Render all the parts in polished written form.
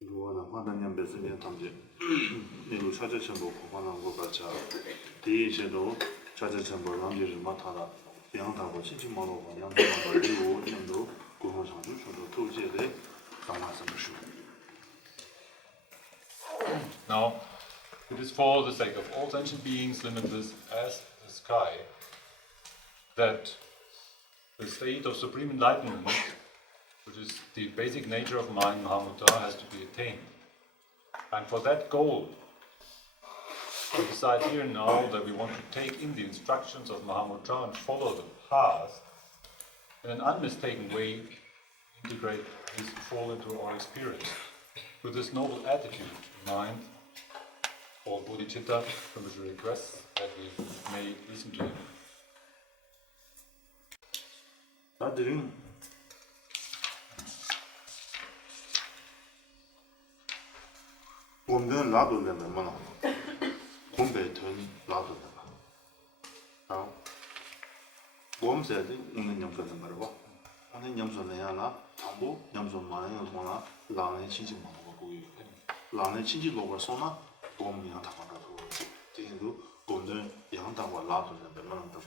누구나 화단년 배수년 탐지 내로 차저천보 공부하는 거 같자 대체도 차저천보 남기를 맡아라 양다고 친친만으로 양다고 그리고 년도 공부상주 주도 도제의 강화성수. Now, it is for the sake of all sentient beings limitless as the sky that the state of supreme enlightenment, which is the basic nature of mind, Mahamudra, has to be attained. And for that goal, we decide here now that we want to take in the instructions of Mahamudra and follow the path in an unmistaken way, integrate this fall into our experience. With this noble attitude in mind, or Bodhicitta, from which we request that we may listen to him. 다들은 공변 나도 되면 뭐나 공배턴 나도 되나 아 몸세도 있는 영역은 말고 오늘 염소내야나 담보 염소 많이 뭐나 라는 친지 먹고 라는 친지 먹을 소나 몸이랑 다 받아서 되게도 공변 양당과 나도 되면 뭐나 더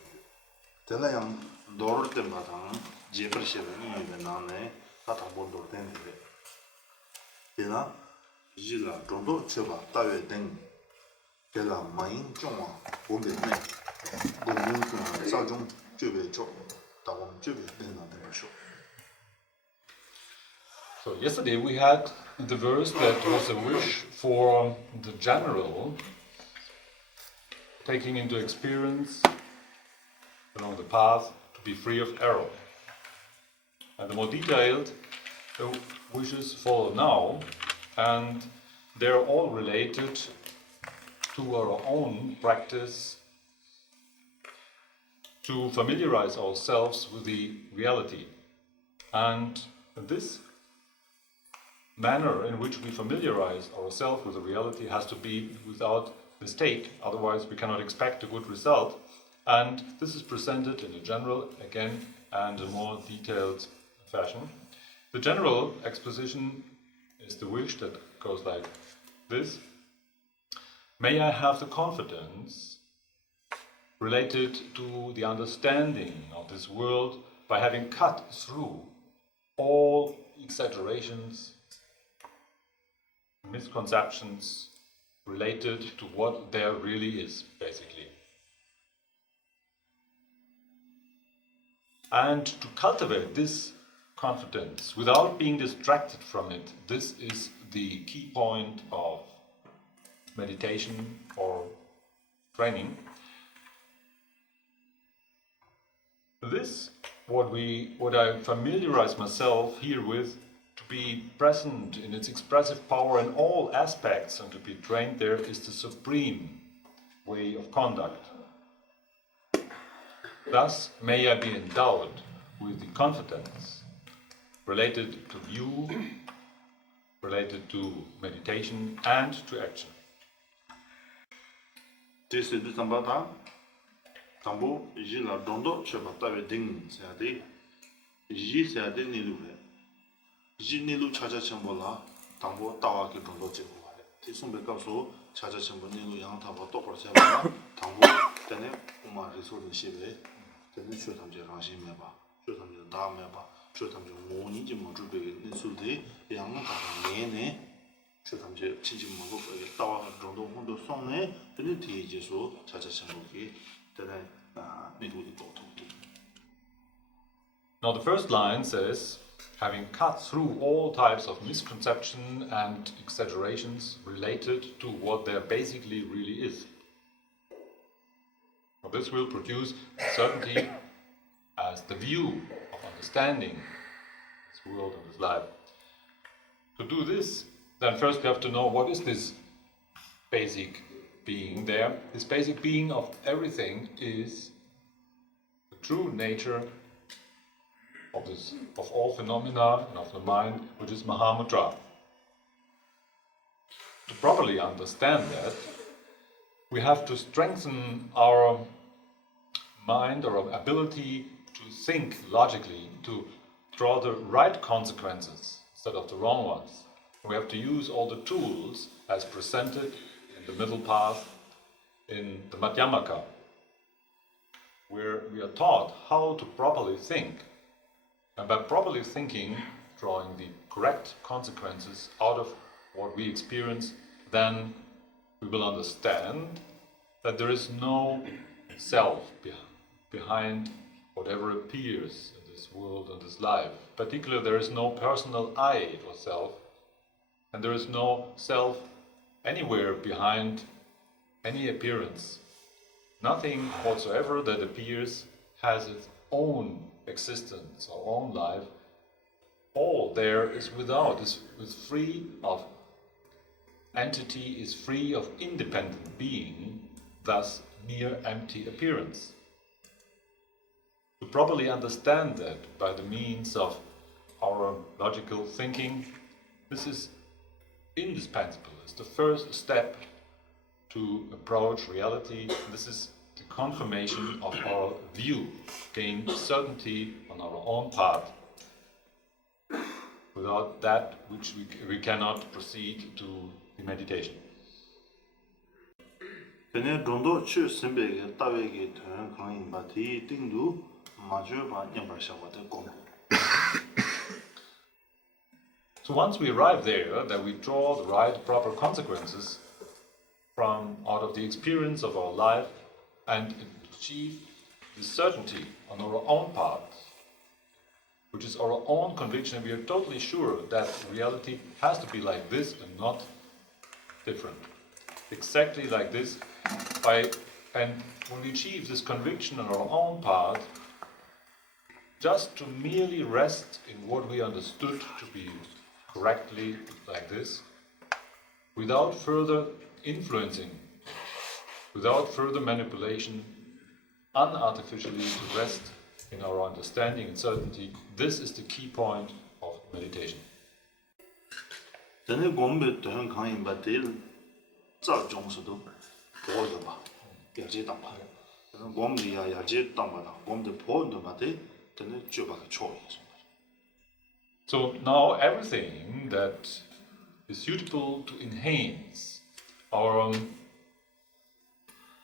대나양 노를 때마다 제프시는 이제 나네 다다 본도 되는데 제가 이질라 정도 쳐봐 다외 된 제가 마인 정화 본데네 본능은 사종 주베죠 다원 주베 되는 데서. So yesterday we had the verse that was a wish for the general taking into experience along the path to be free of error. And the more detailed wishes follow now, and they're all related to our own practice to familiarize ourselves with the reality. And this manner in which we familiarize ourselves with the reality has to be without mistake, otherwise we cannot expect a good result. And this is presented in a general, again, and a more detailed fashion. The general exposition is the wish that goes like this. May I have the confidence related to the understanding of this world by having cut through all exaggerations, misconceptions related to what there really is, basically. And to cultivate this confidence without being distracted from it, this is the key point of meditation or training. This, what I familiarize myself here with, to be present in its expressive power in all aspects and to be trained there, is the supreme way of conduct. Thus, may I be endowed with the confidence related to view, related to meditation and to action. This is the Tambata. Tambo, Jila Dondo, Shabatawe Ding, Sade, Ji Sade Niluve. Ji Nilu Chaja Chambola, Tambo, Tawaki Dondo Chewa. Tisumbecaso, Chaja Chambo Nilu Yang Tabo Topper Saba, Tambo, Tene, Uma Resort Shive, Tene Shutamja Rashi Meba, Shutamja Dharma, Shutamja Moni, Jimojubi, Nisude, Yang Nene, Shutamja Chijimongo, Tawa Dondo Mondo Sone, Tene Tijeso, Chaja Chamboki. Now the first line says, having cut through all types of misconception and exaggerations related to what there basically really is. Now this will produce certainty as the view of understanding this world and this life. To do this, then first we have to know what is this basic being there. This basic being of everything is the true nature of all phenomena and of the mind, which is Mahamudra. To properly understand that, we have to strengthen our mind or our ability to think logically, to draw the right consequences instead of the wrong ones. We have to use all the tools as presented in the middle path in the Madhyamaka, where we are taught how to properly think. And by properly thinking, drawing the correct consequences out of what we experience, then we will understand that there is no self behind whatever appears in this world and this life. Particularly, there is no personal I or self, and there is no self anywhere behind any appearance. Nothing whatsoever that appears has its own existence or own life. All there is without, is free of entity, is free of independent being, thus mere empty appearance. To properly understand that by the means of our logical thinking, this is indispensable. It's the first step to approach reality. This is the confirmation of our view, gain certainty on our own path. Without that, which we cannot proceed to the meditation. 그냥 정도 치 선배가 따위게 된 강인 바티 띵도 마주바 냠바샤와데 공. So once we arrive there, that we draw the right proper consequences from out of the experience of our life and achieve the certainty on our own path, which is our own conviction. We are totally sure that reality has to be like this and not different. Exactly like this. And when we achieve this conviction on our own path, just to merely rest in what we understood to be correctly like this, without further influencing, without further manipulation, unartificially to rest in our understanding and certainty, this is the key point of meditation. 전에 공부 된 강인 바티 자정서도 보여봐. 야지 당바. 공부야 야지 당바다. 공부 보는도 바티 전에 줘봐도 좋아요. So now everything that is suitable to enhance our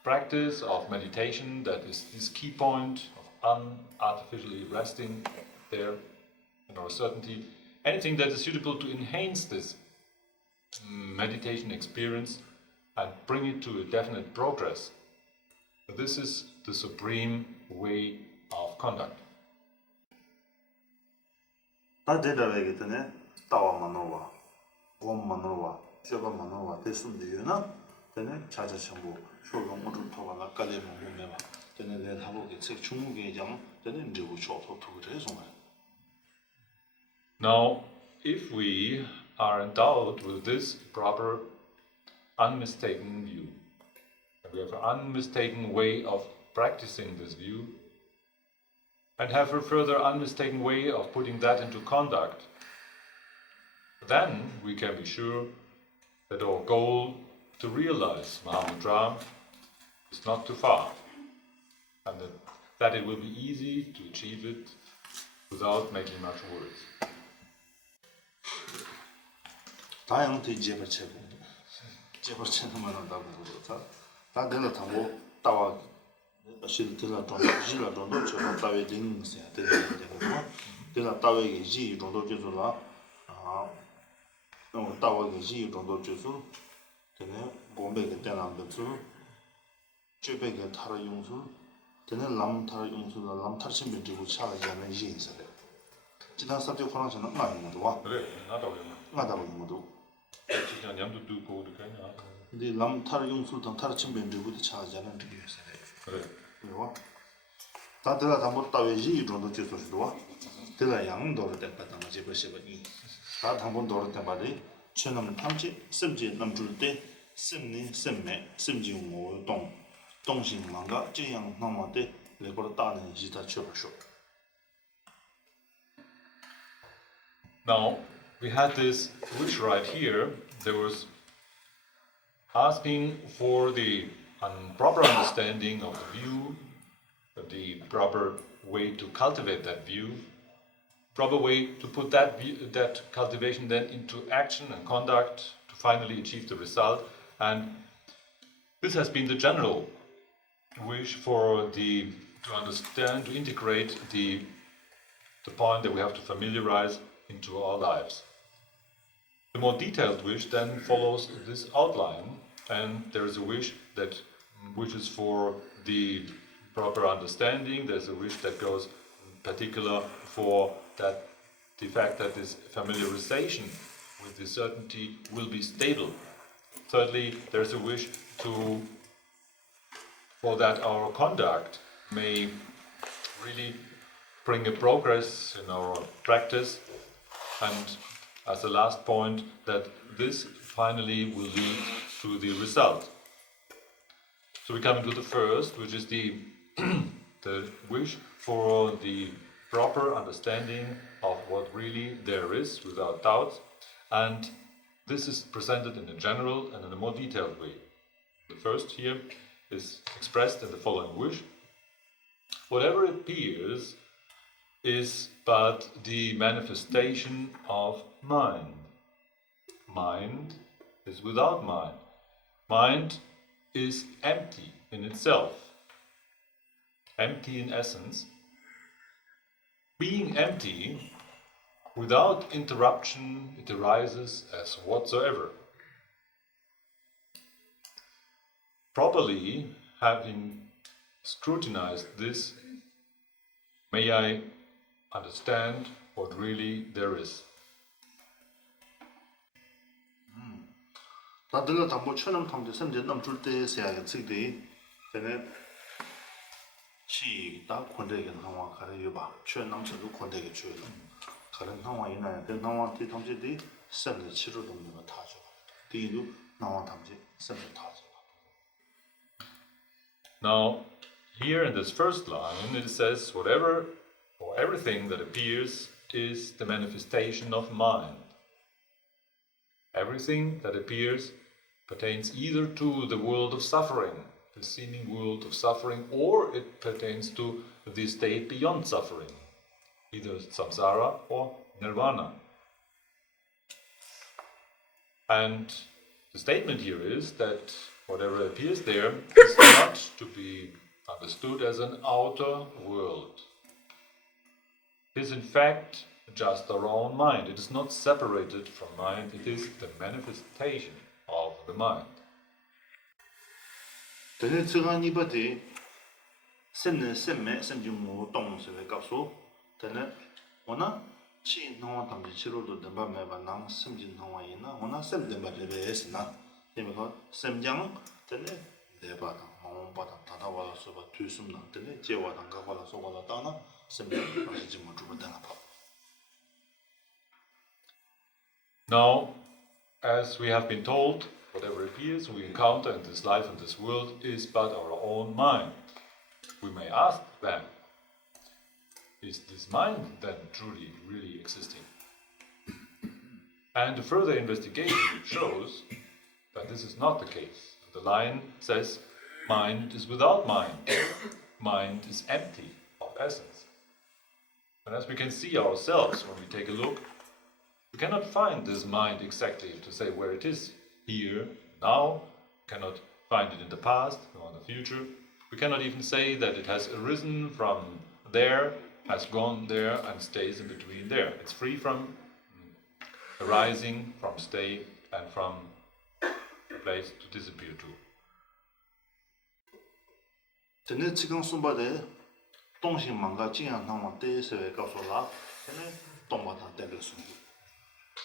practice of meditation, that is this key point of unartificially resting there in our certainty, anything that is suitable to enhance this meditation experience and bring it to a definite progress, this is the supreme way of conduct. 다 대답하기 전에 따와 만나와, 곰 만나와, 셔바 만나와 됐으면 되나? 전에 자자 전부 쇼롱 모두 토가나 깔리면 몸에봐. 전에 내 하고게 책 중국에 장 전에 이제 우초토 그래서 말. Now, if we are endowed with this proper, unmistaken view, and we have an unmistaken way of practicing this view, and have a further unmistaken way of putting that into conduct, then we can be sure that our goal to realize Mahamudra is not too far, and that it will be easy to achieve it without making much words. 다양한 제벌체고 제벌체는 말한다고 그러죠. 다 내가 타고 따와 실들라 정도 저 따위 링스야 되는 거죠. 내가 따위게 지 정도 줘서라 따위게 지 정도 줘서 되네 공백에 대한 것을 주백에 타라 용수 되는 람 타라 용수라 람 타신 분들고 차가지 않는 인사래. 지난 사태 권한서는 많이 것도 와. 그래, 나도 것도 그냥 냠도 두고 그러냐. 근데 람 타라 용수 등 타라 친분들고 차가지 않는 게 있어요. 그래. 그리고 다들 다 못 따위지 정도 줘서도 와. 내가 양도를 때봤다 뭐 제벌시버니. 다 한번 돌을 때 말이 처럼 탐지 심지 남줄 때 심니 심매 심지 동 동심망가 这样那么的那个大人一他确不说 Now, we had this wish right here. There was asking for the proper understanding of the view, the proper way to cultivate that view. proper way to put that cultivation then into action and conduct to finally achieve the result. And this has been the general wish to understand, to integrate the point that we have to familiarize into our lives. The more detailed wish then follows this outline, and there is a wish that wishes for the proper understanding. There's a wish that goes in particular for the fact that this familiarization with the certainty will be stable. Thirdly, there's a wish for that our conduct may really bring a progress in our practice, and as a last point, that this finally will lead to the result. So we come to the first, which is the wish for the proper understanding of what really there is, without doubt, and this is presented in a general and in a more detailed way. The first here is expressed in the following wish: whatever appears is but the manifestation of mind. Mind is without mind. Mind is empty in itself, empty in essence. Being empty, without interruption, it arises as whatsoever. Properly having scrutinized this, may I understand what really there is. 다들 담보 처럼 탐데 섬제 넘줄 때 세야게 쓰기 되네 치다 콘데게 상황 가려 봐. 최 남처도 콘데게 줘요. 다른 상황이나 그 상황 뒤 탐제디 섬제 치료 동료가 타죠. 뒤도 상황 탐제 섬제 타죠. Now, here in this first line, it says, whatever or everything that appears is the manifestation of mind. Everything that appears pertains either to the world of suffering, the seeming world of suffering, or it pertains to the state beyond suffering, either samsara or nirvana. And the statement here is that whatever appears there is not to be understood as an outer world. It is in fact just our own mind. It is not separated from mind, it is the manifestation of the mind. 되네 지간 이버디 셈네 셈매 셈중무 동스에 값소 되네 원나 치 나와 담지 치료도 담바매 반낭 셈진 나와이나 원나 셈데바레베스나 되면서 셈장 되네 내바다 마음바다 다다와서 봐 뒤숨나 되네 제와당 가발아서 와다나 셈장 마시지 못 주버다나 봐. Now, as we have been told, whatever appears we encounter in this life and this world is but our own mind. We may ask then, is this mind then truly, really existing? And the further investigation shows that this is not the case. The line says, mind is without mind. Mind is empty of essence. And as we can see ourselves when we take a look, we cannot find this mind exactly to say where it is here, now, cannot find it in the past or in the future. We cannot even say that it has arisen from there, has gone there and stays in between there. It's free from arising, from stay, and from a place to disappear to. 되네 지금 숨바데 동식 망가 지양 상황 때에서에 가서라 되네 동바다 때를 숨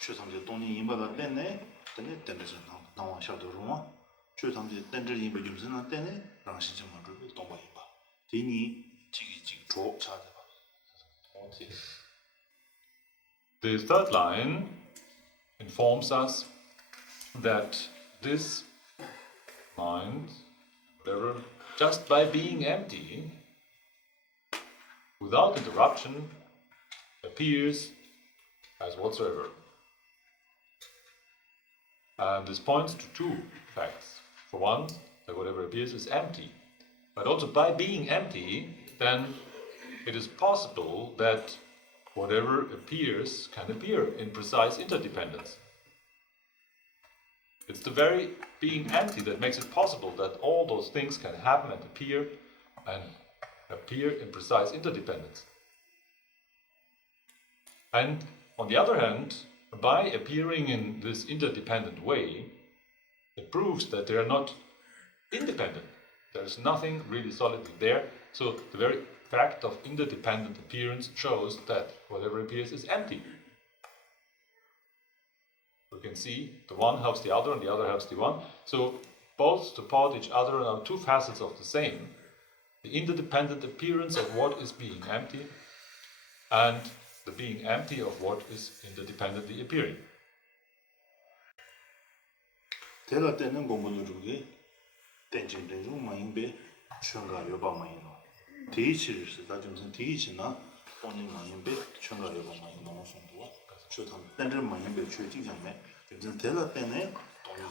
최상제 동니 임바다 때네 되네 때에서 상황 샤도로마 최상제 때를 임바 좀스나 때네 당시 좀 말고 동바 임바 되니 지기 조 찾아봐. The third line informs us that this mind, whatever, just by being empty, without interruption, appears as whatsoever. And this points to two facts. For one, that whatever appears is empty. But also by being empty, then it is possible that whatever appears can appear in precise interdependence. It's the very being empty that makes it possible that all those things can happen and appear in precise interdependence. And on the other hand, by appearing in this interdependent way, it proves that they are not independent. There is nothing really solidly there. So the very fact of interdependent appearance shows that whatever appears is empty. We can see the one helps the other and the other helps the one. So both support each other and are two facets of the same. The interdependent appearance of what is being empty and the being empty of what is interdependently appearing. 대가 때는 공부도 중에 땡진된 중 마인베 추가려 봐 마이노. 대치를 다 좀선 대치나 오늘 마인베 추가려 봐 마이노 선도. 저도 땡진 마인베 최진장에 이제 대가 때는 동의.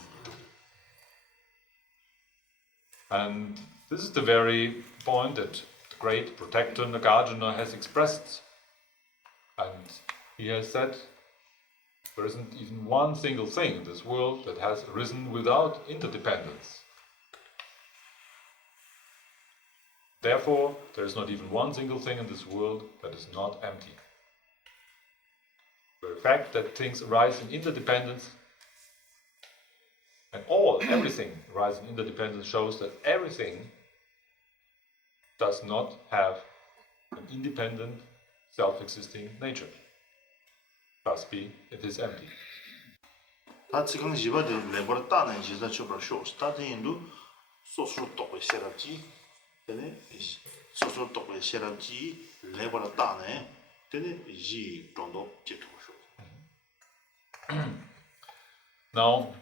And this is the very point that the great protector Nagarjuna has expressed. And he has said, there isn't even one single thing in this world that has arisen without interdependence. Therefore, there is not even one single thing in this world that is not empty. The fact that things arise in interdependence and everything arises in interdependence shows that everything does not have an independent, self-existing nature. Thus, it is empty. 다 지금 집어들 레버를 따는 지자 처벌 쇼 스타트인도 소스로 떡을 셔럽지 되네 소스로 떡을 셔럽지 레버를 따네 되네 이 정도 제토쇼. Now,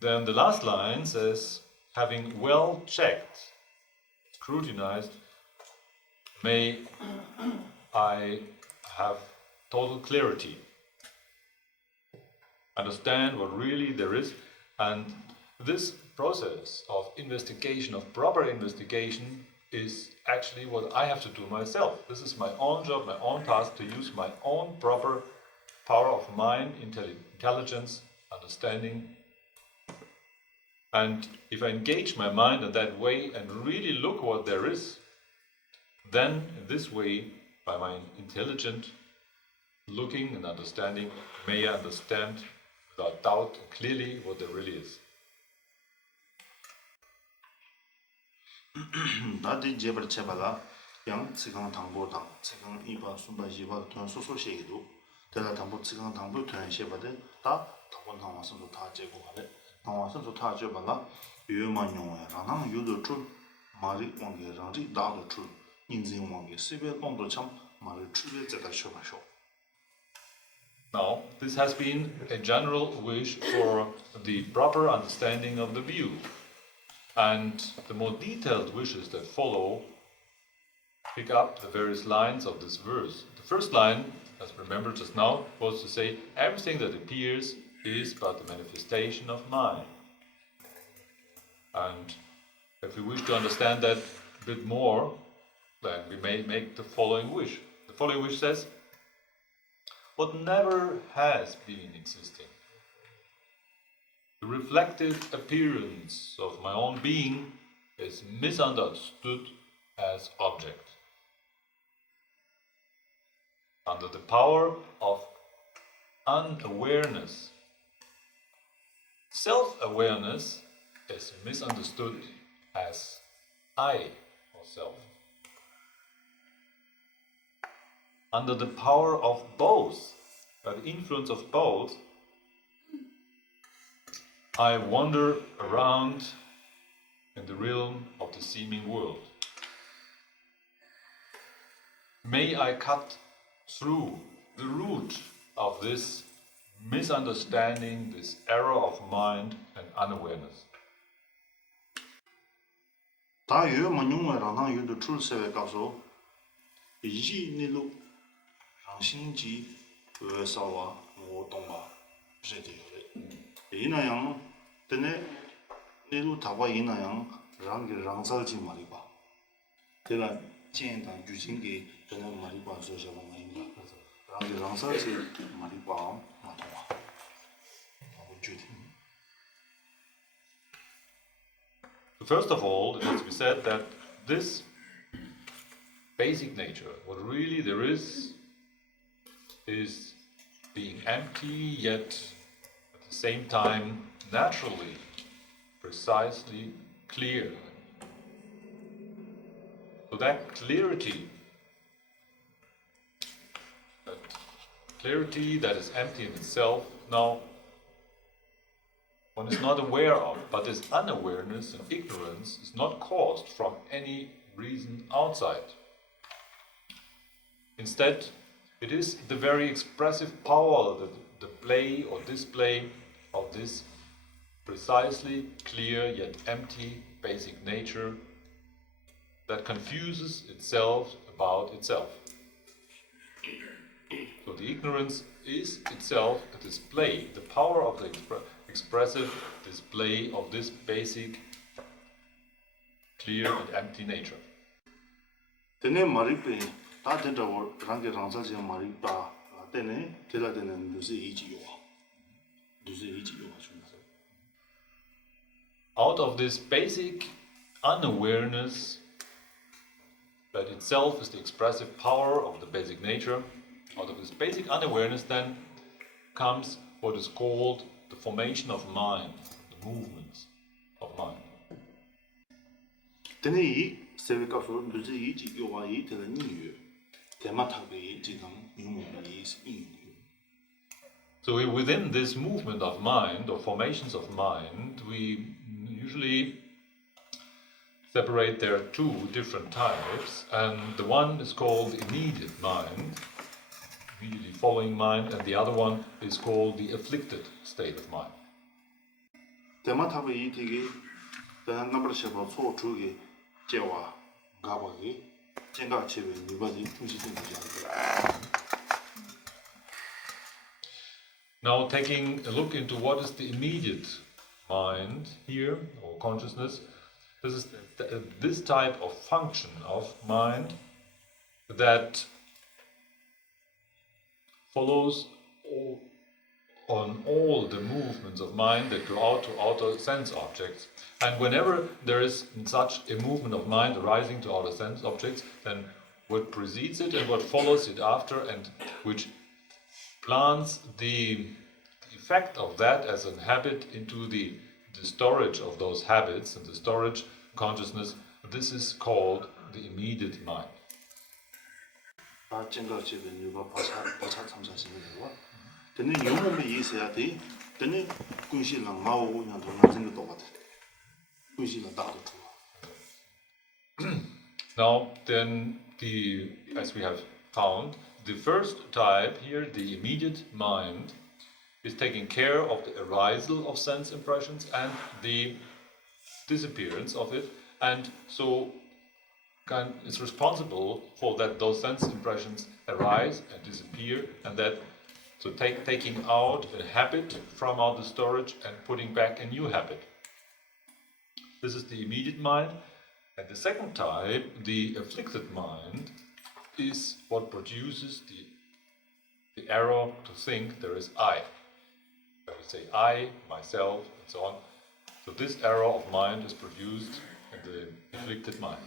then the last line says, having well checked, scrutinized, may I have total clarity, understand what really there is, and this process of investigation, of proper investigation, is actually what I have to do myself. This is my own job, my own task, to use my own proper power of mind, intelligence, understanding. And if I engage my mind in that way and really look what there is, then in this way, by my intelligent looking and understanding, may I understand without doubt clearly what there really is. 나도 제발 제발아 양 지금 당보당 지금 이번 순번 이번 돈 소소시기도 대다 당보 지금 당보 돈 시바데 다 당본 당와선도 다 제고하래 당와선도 다 제발아 유만 용에 라나 유도 줄 마리 원게 라리 다도 줄 인생 원게 세베 동도 참 마리 출에 제가 쇼마쇼. Now, this has been a general wish for the proper understanding of the view. And the more detailed wishes that follow pick up the various lines of this verse. The first line, as remembered just now, was to say, everything that appears is but the manifestation of mind. And if we wish to understand that a bit more, then we may make the following wish. The following wish says, what never has been existing, the reflective appearance of my own being is misunderstood as object. Under the power of unawareness, self-awareness is misunderstood as I or self. Under the power of both, by the influence of both, I wander around in the realm of the seeming world. May I cut through the root of this misunderstanding, this error of mind and unawareness. 다 유만용에 라나 유도 출세에 가서 이니로 당신지 의사와 모동과 제대로 이나양 때문에 내도 다바 이나양 랑살지 말이 봐. 제가 见到유진게 저는 말이 봐서 저거 말인가 그래서 First of all, it has to be said that this basic nature, what really there is being empty, yet at the same time naturally, precisely clear. So that clarity that is empty in itself, now one is not aware of, but this unawareness and ignorance is not caused from any reason outside. Instead, it is the very expressive power, the play or display of this precisely clear yet empty basic nature that confuses itself about itself. So the ignorance is itself a display, the power of the expressive display of this basic, clear and empty nature. Out of this basic unawareness that itself is the expressive power of the basic nature, out of this basic unawareness then comes what is called the formation of mind, the movements of mind. So within this movement of mind, or formations of mind, we usually separate there are two different types, and the one is called the immediate mind, immediately following mind, and the other one is called the afflicted state of mind. Now taking a look into what is the immediate mind here, or consciousness, this is this type of function of mind that follows on all the movements of mind that go out to outer sense objects. And whenever there is such a movement of mind arising to outer sense objects, then what precedes it and what follows it after, and which plants the effect of that as a habit into the storage of those habits and the storage consciousness, this is called the immediate mind. Now then, as we have found, the first type here, the immediate mind, is taking care of the arisal of sense impressions and the disappearance of it, and so is responsible for that those sense impressions arise and disappear, and that so taking out a habit from out the storage and putting back a new habit. This is the immediate mind. And the second type, the afflicted mind, is what produces the error to think there is I. I would say I, myself, and so on. So this error of mind is produced in the afflicted mind.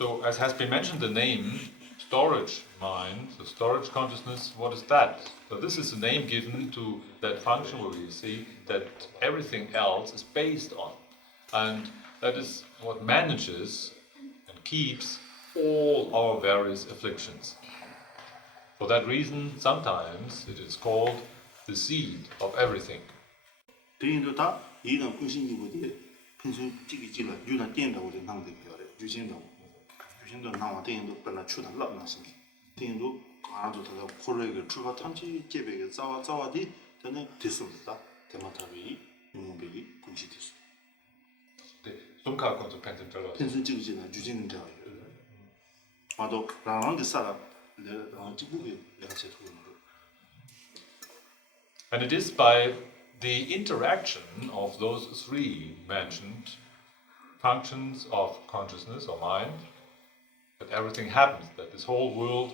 So, as has been mentioned, the name storage mind, the storage consciousness, what is that? So this is a name given to that function where we see that everything else is based on. And that is what manages and keeps all our various afflictions. For that reason, sometimes it is called the seed of everything. 마도 라랑게 살아 내 지구에 내가 제토는 And it is by the interaction of those three mentioned functions of consciousness or mind that everything happens, that this whole world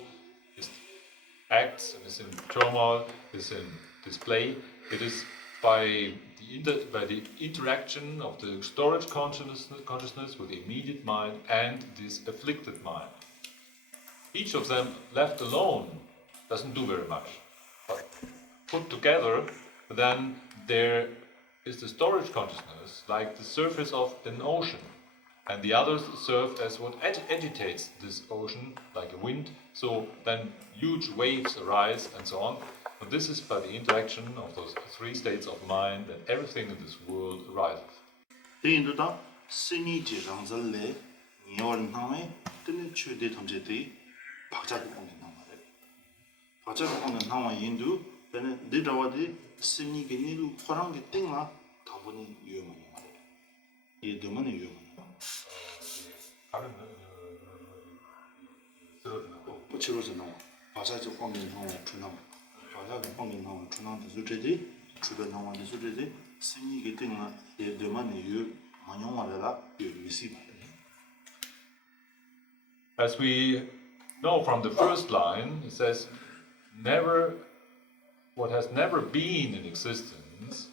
acts and is in turmoil, is in display. It is by the interaction of the storage consciousness with the immediate mind and this afflicted mind. Each of them left alone doesn't do very much. But put together, then there is the storage consciousness, like the surface of an ocean. And the others serve as what agitates this ocean, like a wind, so then huge waves arise and so on. But this is by the interaction of those three states of mind that everything in this world arises. 대인도다 스니지 장절레 니월 나메 뜨는 추대 탐제대 박자도 오는 나마래 박자도 오는 나마 인도 배는 느다와디 스니게 니루 호랑게 땡나 다분히 위험한 말이야. 이 도만의 위험한 다른不치료是나와 박자도 오는 나와 주나 박자도 오는 나와 주나도 수제디 주변 나와도 수제디 스니게 땡나 이 도만의 위험한 말이라 위험이지. As we know from the first line, it says, what has never been in existence,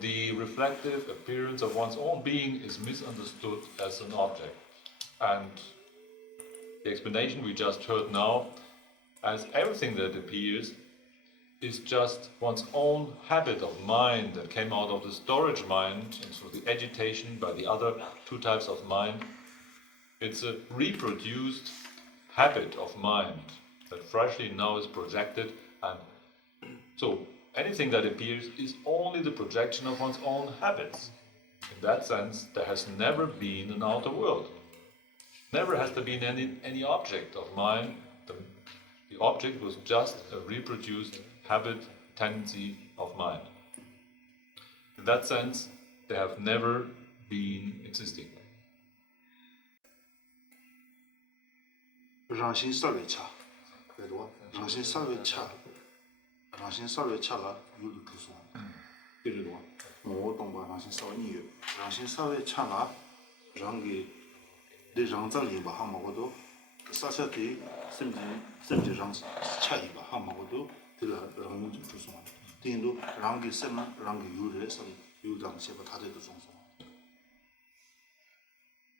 the reflective appearance of one's own being is misunderstood as an object. And the explanation we just heard now, as everything that appears is just one's own habit of mind that came out of the storage mind and through the agitation by the other two types of mind. It's a reproduced habit of mind that freshly now is projected, and so anything that appears is only the projection of one's own habits. In that sense, there has never been an outer world. Never has there been any object of mind. The object was just a reproduced habit, tendency of mind. In that sense, they have never been existing. 랑신 살외 차. 그래도 랑신 살외 차. 랑신 살외 차가 유도 투소. 그래도 뭐 동바 랑신 살외 랑신 살외 차가 랑기 내 랑자리 바 하마고도 사샤티 심지 랑 차이 바 하마고도 들어 랑 투소. 띵도 랑기 세나 랑기 유레서 유당 세바 다들 투소.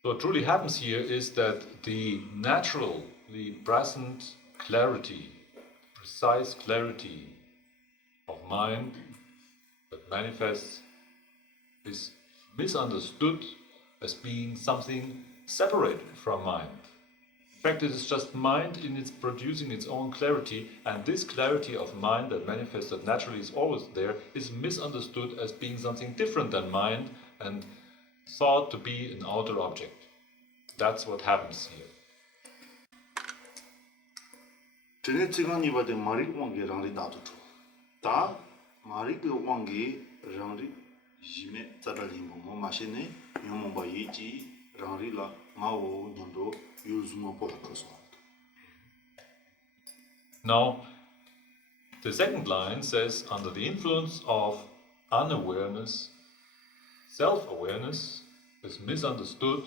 So what truly happens here is that the naturally present clarity, precise clarity of mind that manifests is misunderstood as being something separated from mind. In fact, it is just mind in its producing its own clarity, and this clarity of mind that manifests that naturally is always there is misunderstood as being something different than mind and thought to be an outer object. That's what happens here. 전에 지간이 받은 마리 왕게랑리 나도 줘. 다 마리 그 왕게 랑리 지메 자달리 뭐 마시네 용몽바 예지 랑리라 마오 냠도 유즈모 보라커서. Now, the second line says, under the influence of unawareness, self-awareness is misunderstood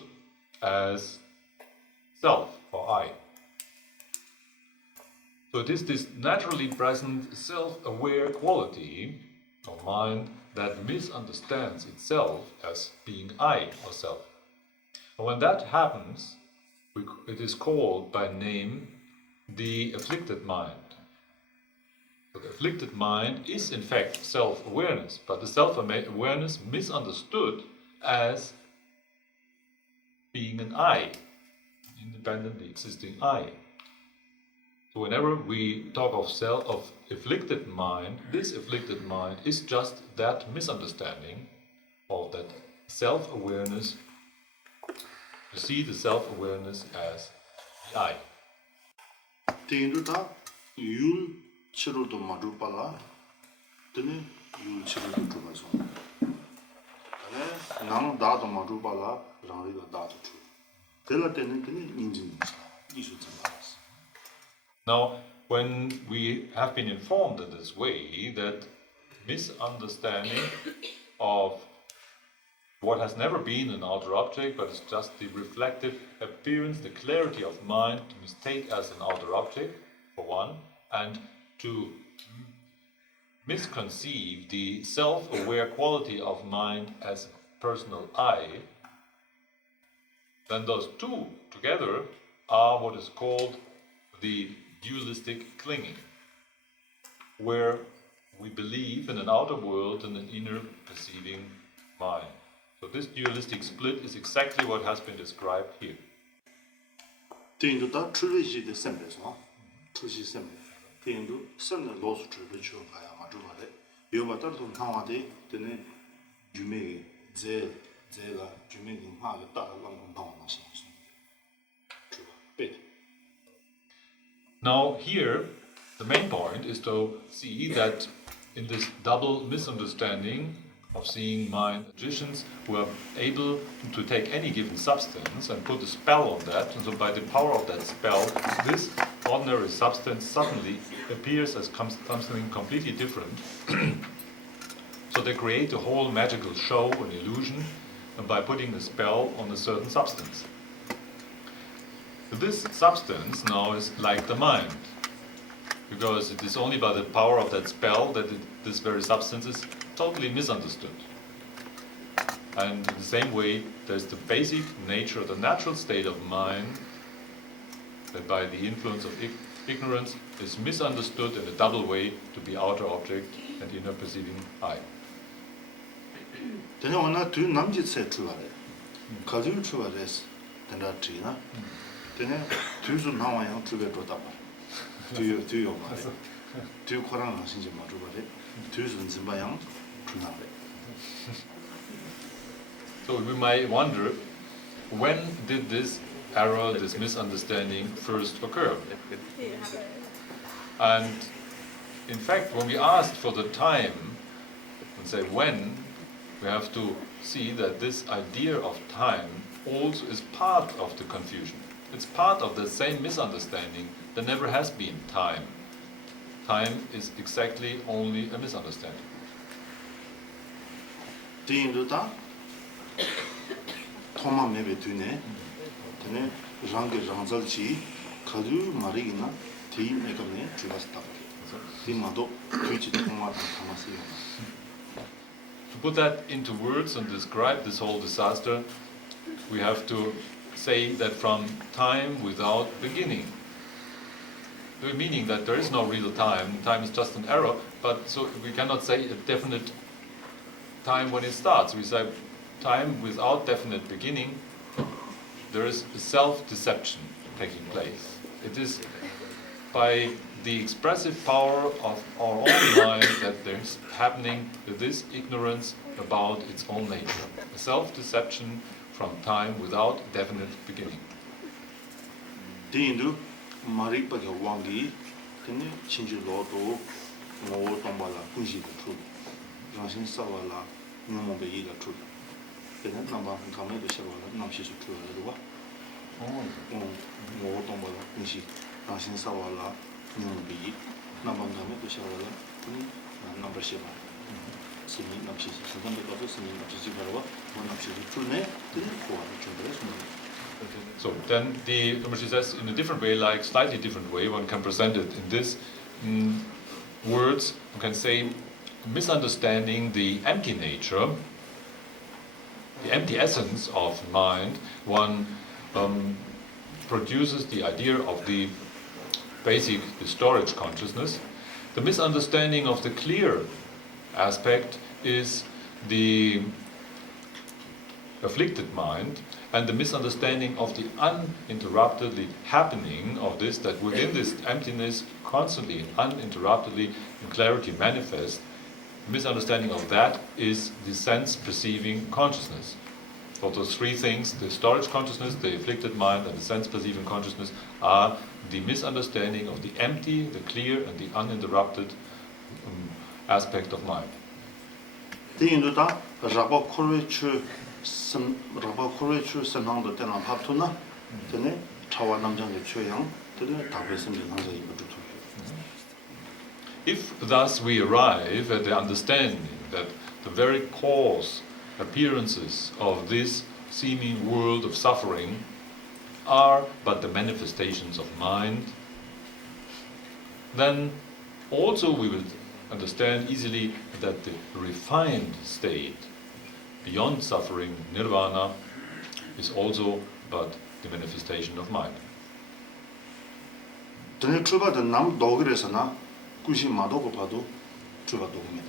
as self or I. So it is this naturally present self-aware quality of mind that misunderstands itself as being I or self. And when that happens, it is called by name the afflicted mind. So the afflicted mind is in fact self-awareness, but the self-awareness misunderstood as being an I, independently existing I. So whenever we talk of afflicted mind, this afflicted mind is just that misunderstanding of that self-awareness. You see the self-awareness as the I. 대인도다 율 치료도 마주발라 드네 율 치료도 주가서 네 나는 나도 마주발라 랑리가 나도 주 될라 때는 드네 인진 이슈 좀 Now, when we have been informed in this way that misunderstanding of what has never been an outer object, but is just the reflective appearance, the clarity of mind to mistake as an outer object, for one, and to misconceive the self-aware quality of mind as personal I, then those two together are what is called the dualistic clinging, where we believe in an outer world and an inner perceiving mind. So this dualistic split is exactly what has been described here. 대인도 출리지의 셈에서 출시 셈. 대인도 셈의 로스 출리죠 가야 맞으바래. 요바 따르던 상황에 되는 유명이 제가 주민인 하가 따라가는 방법이 있습니다. Now here, the main point is to see that in this double misunderstanding of seeing mind, magicians who are able to take any given substance and put a spell on that, and so by the power of that spell, this ordinary substance suddenly appears as something completely different. So they create a whole magical show, an illusion, by putting a spell on a certain substance. This substance now is like the mind, because it is only by the power of that spell that this very substance is totally misunderstood. And in the same way, there's the basic nature, the natural state of mind, that by the influence of ignorance is misunderstood in a double way to be outer object and inner perceiving I. 대녀나 두 남짓세 출발해. 가지고 출발해서 된다지나. 대녀 두수 나와요 출발도 봐. 두요 말해. 두 코랑 신지 맞으버래. 두수는 진바양 출발해. So we might wonder, when did this error, this misunderstanding first occur? And in fact, when we asked for the time and say when, we have to see that this idea of time also is part of the confusion. It's part of the same misunderstanding. There never has been time. Time is exactly only a misunderstanding. 대인도다 토마 매베 두네. 대네 장게 장설지 가두 마리기나 대인 애감네 주가스다. 대마도 뒤치 토마다 담았어요. To put that into words and describe this whole disaster, we have to say that from time without beginning, meaning that there is no real time, time is just an error, but so we cannot say a definite time when it starts. We say time without definite beginning, there is a self-deception taking place. It is by the expressive power of our own mind that there's happening this ignorance about its own nature. A self-deception from time without definite beginning. 대인도 마리빠게 왕기 근데 친주로도 뭐 동발라 군시도 출 정신 싸워라 너무 배이가 출 근데 남바 감에도 시작하라 남시수 출하고 뭐 동발라 군시 정신 싸워라 너무 배이 남바 감에도 시작하라 남바 시바 스님 남시수 선반도 가서 스님 남시수 가라고 뭐 남시수 출네 근데 고아를 준비했습니다. So then the Rinpoche says in a different way, like slightly different way, one can present it in this words. One can say misunderstanding the empty nature, the empty essence of mind. One produces the idea of the basic, the storage consciousness. The misunderstanding of the clear aspect is the afflicted mind, and the misunderstanding of the uninterruptedly happening of this, that within this emptiness constantly and uninterruptedly in clarity manifest, misunderstanding of that is the sense-perceiving consciousness. So those three things, the storage consciousness, the afflicted mind, and the sense-perceiving consciousness, are the misunderstanding of the empty, the clear, and the uninterrupted aspect of mind. 라바 코레추 선상도 때나 밥투나 전에 차와 남장의 최양 그래 답했으면 항상 이거 좀 If thus we arrive at the understanding that the very cause, appearances of this seeming world of suffering are but the manifestations of mind, then also we will understand easily that the refined state beyond suffering, nirvana, is also but the manifestation of mind. 전에 출발된 남 독일에서나 구시 마도고 봐도 출발 독입니다.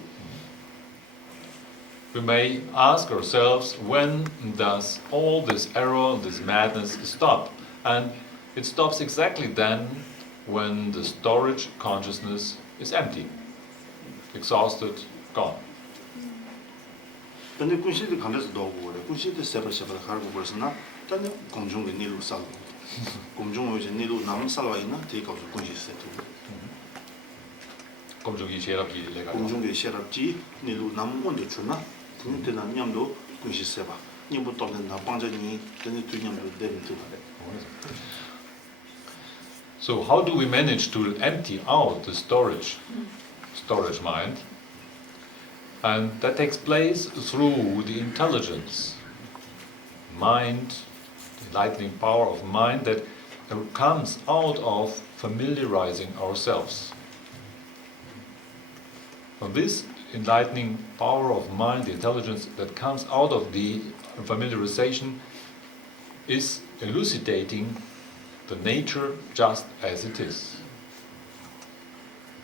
We may ask ourselves, when does all this error, this madness stop? And it stops exactly then when the storage consciousness is empty, exhausted, gone. 근데 군시도 간데서 도고 그래. 군시도 세벌세벌 가고 그래서나 단에 공중의 일로 살고. 공중의 이제 일로 남 살와 있나? 대가서 군시 세트. 공중이 제랍지 내가. 공중의 셰랍지 일로 남 먼저 주나? 그때나 냠도 군시 세바. 님부 또는 나 방전이 전에 두 냠도 되는 두 그래. So how do we manage to empty out the storage mind? And that takes place through the intelligence, mind, the enlightening power of mind that comes out of familiarizing ourselves. From this enlightening power of mind, the intelligence that comes out of the familiarization is elucidating the nature just as it is.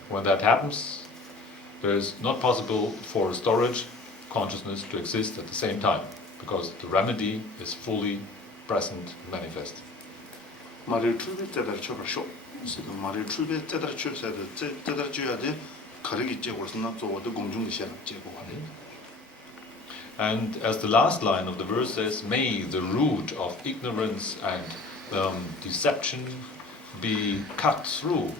When that happens, there is not possible for a storage consciousness to exist at the same time, because the remedy is fully present, manifest. 말을 출배 때다 쳐버쇼. 그래서 말을 출배 때다 쳐서 때다 줘야 돼. 가르기 제고서나 또 어디 공중의 셰랍 제고 하네. And as the last line of the verse says, may the root of ignorance and deception be cut through.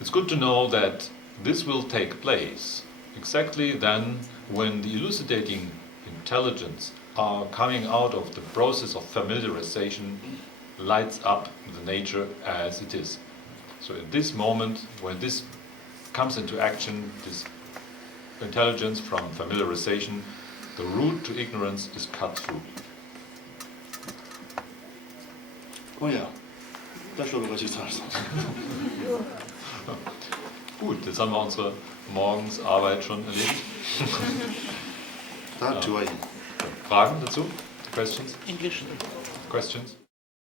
It's good to know that this will take place exactly then when the elucidating intelligence are coming out of the process of familiarization lights up the nature as it is. So at this moment, when this comes into action, this intelligence from familiarization, the route to ignorance is cut through. Oh ja, das schon was ich sage. Gut, jetzt haben wir unsere Morgensarbeit schon erledigt. Da tue ich. Fragen dazu? Questions? English. Questions?